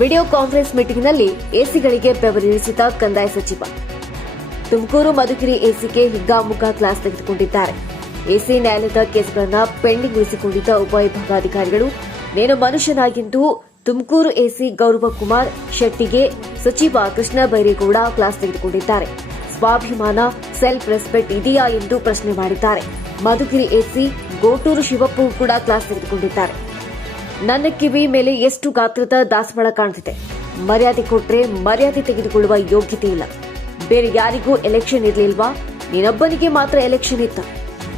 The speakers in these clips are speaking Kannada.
ವಿಡಿಯೋ ಕಾನ್ಫರೆನ್ಸ್ ಮೀಟಿಂಗ್ನಲ್ಲಿ ಎಸಿಗಳಿಗೆ ಬೆವರಿಳಿಸಿದ ಕಂದಾಯ ಸಚಿವ. ತುಮಕೂರು ಮಧುಗಿರಿ ಎಸಿಗೆ ಹಿಗ್ಗಾಮುಗ್ಗಾ ಕ್ಲಾಸ್ ತೆಗೆದುಕೊಂಡಿದ್ದಾರೆ. ಎಸಿ ನ್ಯಾಯಾಲಯದ ಕೇಸ್ಗಳನ್ನು ಪೆಂಡಿಂಗ್ ಉಳಿಸಿಕೊಂಡಿದ್ದ ಉಪವಿಭಾಗಾಧಿಕಾರಿಗಳು ನೇನು ಮನುಷ್ಯನಾಗಿದ್ದು ತುಮಕೂರು ಎಸಿ ಗೌರವಕುಮಾರ್ ಶೆಟ್ಟಿಗೆ ಸಚಿವ ಕೃಷ್ಣ ಬೈರೇಗೌಡ ಕ್ಲಾಸ್ ತೆಗೆದುಕೊಂಡಿದ್ದಾರೆ. ಸ್ವಾಭಿಮಾನ, ಸೆಲ್ಫ್ ರೆಸ್ಪೆಕ್ಟ್ ಇದೆಯಾ ಎಂದು ಪ್ರಶ್ನೆ ಮಾಡಿದ್ದಾರೆ. ಮಧುಗಿರಿ ಎಸಿ ಗೋಟೂರು ಶಿವಪ್ಪು ಕೂಡ ಕ್ಲಾಸ್ ತೆಗೆದುಕೊಂಡಿದ್ದಾರೆ. ನನ್ನ ಕಿವಿ ಮೇಲೆ ಎಷ್ಟು ಗಾತ್ರದ ದಾಸವಾಳ ಕಾಣ್ತಿದೆ. ಮರ್ಯಾದೆ ಕೊಟ್ರೆ ಮರ್ಯಾದೆ ತೆಗೆದುಕೊಳ್ಳುವ ಯೋಗ್ಯತೆ ಇಲ್ಲ. ಬೇರೆ ಯಾರಿಗೂ ಎಲೆಕ್ಷನ್ ಇರಲಿಲ್ವಾ? ನೀನೊಬ್ಬನಿಗೆ ಮಾತ್ರ ಎಲೆಕ್ಷನ್ ಇತ್ತ.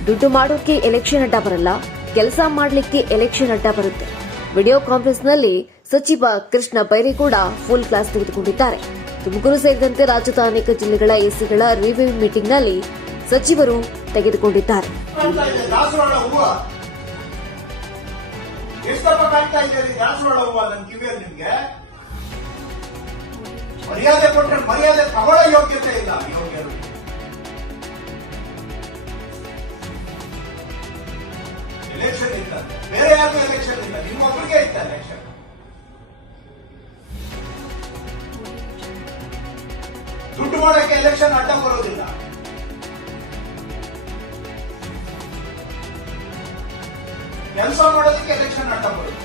ದುಡ್ಡು ಮಾಡೋಕೆ ಎಲೆಕ್ಷನ್ ಅಡ್ಡ ಬರಲ್ಲ, ಕೆಲಸ ಮಾಡಲಿಕ್ಕೆ ಎಲೆಕ್ಷನ್ ಅಡ್ಡ ಬರುತ್ತೆ. ವಿಡಿಯೋ ಕಾನ್ಫರೆನ್ಸ್ನಲ್ಲಿ ಸಚಿವ ಕೃಷ್ಣ ಬೈರೇಗೌಡ ಫುಲ್ ಕ್ಲಾಸ್ ತೆಗೆದುಕೊಂಡಿದ್ದಾರೆ. ತುಮಕೂರು ಸೇರಿದಂತೆ ರಾಜ್ಯದ ಅನೇಕ ಜಿಲ್ಲೆಗಳ ಎಸಿಗಳ ರಿವ್ಯೂ ಮೀಟಿಂಗ್ನಲ್ಲಿ ಸಚಿವರು ತೆಗೆದುಕೊಂಡಿದ್ದಾರೆ. ಮರ್ಯಾದೆ ಕೊಟ್ಟರೆ ಮರ್ಯಾದೆ ತಗೊಳ್ಳೋ ಯೋಗ್ಯತೆ ಇಲ್ಲ. ಎಲೆಕ್ಷನ್ ಇಲ್ಲ, ಬೇರೆ ಯಾರಿಗೂ ಎಲೆಕ್ಷನ್ ಇಲ್ಲ, ನಿಮ್ಮೊಬ್ಬರಿಗೆ ಇತ್ತ ಎಲೆಕ್ಷನ್. ದುಡ್ಡು ಮಾಡೋಕೆ ಎಲೆಕ್ಷನ್ ಅಡ್ಡ ಬರೋದಿಲ್ಲ. ಕೆಲಸ ಮಾಡೋದಕ್ಕೆ ಎಲೆಕ್ಷನ್ ಅಡ್ಡ ಬರೋದು.